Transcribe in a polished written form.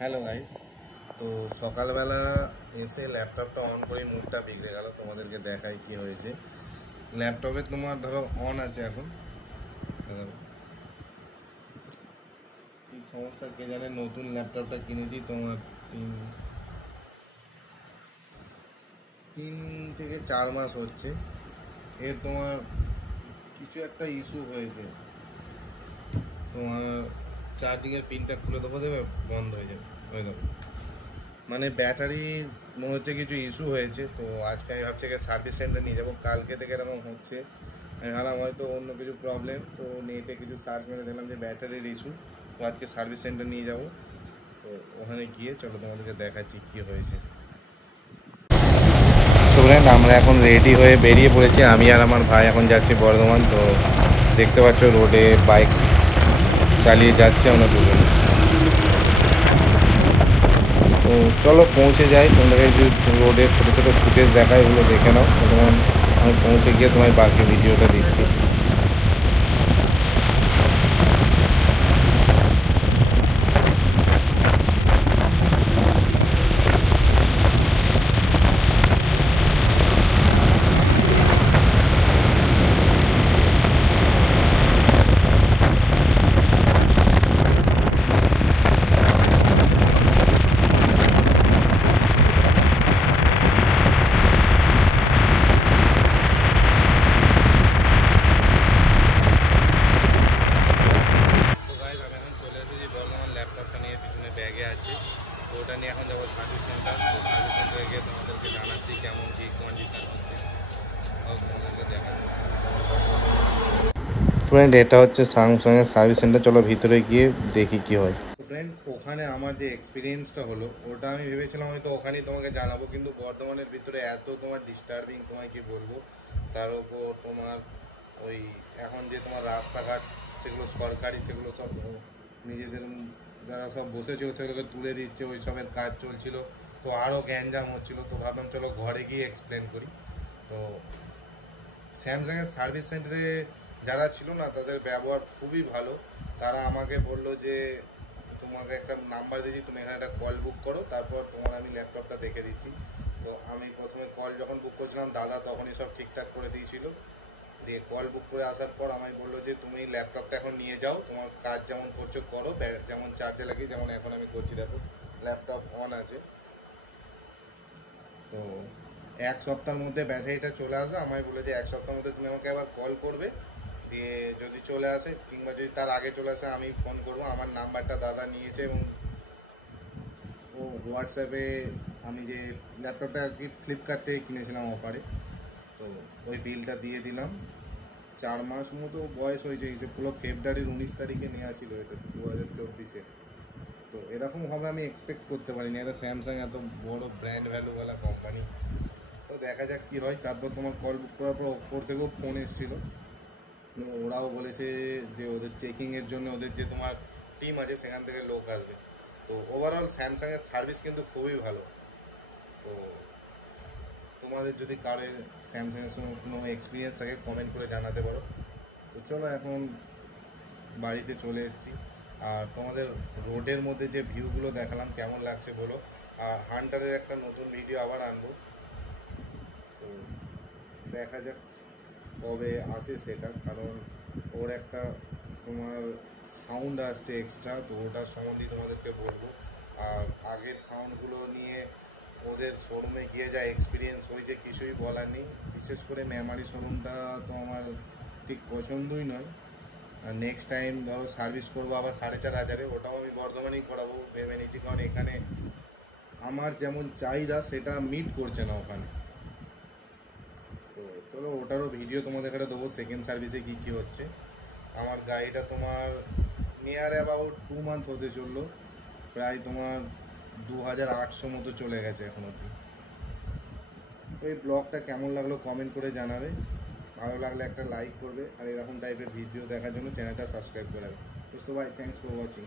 Hello guys. তো সকালবেলা এসে ল্যাপটপটা অন করে মুডটা বিগড়ে গেল। তোমাদেরকে দেখাই কি হয়েছে। ল্যাপটপে তোমার ধরো অন আছে এখন, কি সমস্যা কে জানে। নতুন ল্যাপটপটা কিনেছি তোমার তিন তিন থেকে 4 মাস হচ্ছে। এর তোমার কিছু একটা ইস্যু হয়েছে। তোমার চার্জিংয়ের পিনটা খুলে দেবে বন্ধ হয়ে যাবে, হয়ে যাবে। মানে ব্যাটারি মনে হচ্ছে কিছু ইস্যু হয়েছে। তো আজকে আমি ভাবছি সার্ভিস সেন্টার নিয়ে যাবো। কালকে থেকে এরকম হচ্ছে, আমি ভাবলাম হয়তো অন্য কিছু প্রবলেম। তো নেটে কিছু সার্চ মেরে দেখলাম যে ব্যাটারির ইস্যু। তো আজকে সার্ভিস সেন্টার নিয়ে যাব। তো ওখানে গিয়ে চলো তোমাদেরকে দেখাচ্ছি কী হয়েছে। তো ফ্রেন্ড, আমরা এখন রেডি হয়ে বেরিয়ে পড়েছি। আমি আর আমার ভাই এখন যাচ্ছি বর্ধমান। তো দেখতে পাচ্ছ রোডে বাইক চালিয়ে যাচ্ছি আমরা দুজনে। তো চলো পৌঁছে যাই। তোমাদেরকে যদি রোডের ছোটো ছোটো ফুটেজ দেখায় ওগুলো দেখে নাও। তখন আমি পৌঁছে গিয়ে তোমায় বাকি ভিডিওটা দিচ্ছি। তো গাইস, আমি এখন চলে এসেছি বর্ধমান। ল্যাপটপটা নিয়ে পিছনে ব্যাগে আছে। তো ওটা নিয়ে এখন যাবো সার্ভিস সেন্টার। তো সার্ভিস সেন্টারে গিয়ে তোমাদেরকে জানাচ্ছি কেমন কী কন্ডিশন হচ্ছে, তোমাদেরকে দেখাচ্ছি। ফ্রেন্ড, এটা হচ্ছে স্যামসাংয়ের সার্ভিস সেন্টার। চলো ভিতরে গিয়ে দেখি কি হয়। ফ্রেন্ড, ওখানে আমার যে এক্সপিরিয়েন্সটা হলো ওটা আমি ভেবেছিলাম হয়তো ওখানেই তোমাকে জানাবো, কিন্তু বর্ধমানের ভিতরে এত তোমার ডিস্টার্বিং, তোমায় কি বলবো। তার উপর তোমার ওই এখন যে তোমার রাস্তাঘাট সেগুলো সরকারি, সেগুলো সব নিজেদের যারা সব বসেছিল সেগুলোকে তুলে দিচ্ছে, ওই সবের কাজ চলছিল। তো আরও গ্যাঞ্জাম হচ্ছিলো। তো ভাবলাম চলো ঘরে গিয়ে এক্সপ্লেন করি। তো স্যামসাংয়ের সার্ভিস সেন্টারে যারা ছিল না তাদের ব্যবহার খুবই ভালো। তারা আমাকে বললো যে তোমাকে একটা নাম্বার দিয়েছি, তুমি এখানে একটা কল বুক করো, তারপর তোমার আমি ল্যাপটপটা দেখে দিচ্ছি। তো আমি প্রথমে কল যখন বুক করেছিলাম দাদা তখনই সব ঠিকঠাক করে দিয়েছিল। দিয়ে কল বুক করে আসার পর আমায় বললো যে তুমি ল্যাপটপটা এখন নিয়ে যাও, তোমার কাজ যেমন করছো করো, যেমন চার্জে লাগিয়ে, যেমন এখন আমি করছি দেখো ল্যাপটপ অন আছে। তো 1 সপ্তাহের মধ্যে ব্যাটারিটা চলে আসবে। আমায় বলেছে 1 সপ্তাহের মধ্যে তুমি আমাকে আবার কল করবে। দিয়ে যদি চলে আসে কিংবা যদি তার আগে চলে আসে আমি ফোন করবো। আমার নাম্বারটা দাদা নিয়েছে এবং ও হোয়াটসঅ্যাপে, আমি যে ল্যাপটপটা আর কি ফ্লিপকার্ট থেকে কিনেছিলাম অফারে, তো ওই বিলটা দিয়ে দিলাম। 4 মাস মতো বয়স হয়েছে, হিসেব পুরো ফেব্রুয়ারির 19 তারিখে নেওয়া ছিল এটা 2024-এ। তো এরকমভাবে আমি এক্সপেক্ট করতে পারিনি এটা স্যামসাং এত বড় ব্র্যান্ড ভ্যালুওয়ালা কোম্পানি। তো দেখা যাক কী হয়। তারপর তোমার কল বুক করার পর ওপর থেকেও ফোন এসেছিলো। ওরাও বলেছে যে ওদের চেকিংয়ের জন্য ওদের যে তোমার টিম আছে সেখান থেকে লোক আসবে। তো ওভারঅল স্যামসাংয়ের সার্ভিস কিন্তু খুবই ভালো। তো তোমাদের যদি কারোর স্যামসাংয়ের সঙ্গে কোনো এক্সপিরিয়েন্স থাকে কমেন্ট করে জানাতে পারো। তো চলো এখন বাড়িতে চলে এসেছি। আর তোমাদের রোডের মধ্যে যে ভিউগুলো দেখালাম কেমন লাগছে বলো। আর হান্টারের একটা নতুন ভিডিও আবার আনবো। তো দেখা যাক কবে আসে সেটা, কারণ ওর একটা তোমার সাউন্ড আসছে এক্সট্রা, তো ওটার সম্বন্ধে তোমাদেরকে বলবো। আর আগের সাউন্ডগুলো নিয়ে ওদের শোরুমে গিয়ে যা এক্সপিরিয়েন্স হয়েছে কিছুই বলার নেই। বিশেষ করে মেমারি শোরুমটা তো আমার ঠিক পছন্দই নয়। আর নেক্সট টাইম ধরো সার্ভিস করবো আবার 4,500-এ, ওটাও আমি বর্ধমানেই করাবো ভেবে নিচ্ছি, কারণ এখানে আমার যেমন চাহিদা সেটা মিট করছে না ওখানে। তো চলো ওটারও ভিডিও তোমাদের কাছে দেবো, সেকেন্ড সার্ভিসে কী কী হচ্ছে। আমার গাড়িটা তোমার নিয়ার অ্যাবাউট 2 মান্থ হতে চললো, প্রায় তোমার 2,800 মতো চলে গেছে এখন অবধি। এই ব্লগটা কেমন লাগলো কমেন্ট করে জানাবে। ভালো লাগলে একটা লাইক করবে, আর এরকম টাইপের ভিডিও দেখার জন্য চ্যানেলটা সাবস্ক্রাইব করে রাখবে। তো ভাই, থ্যাংকস ফর ওয়াচিং।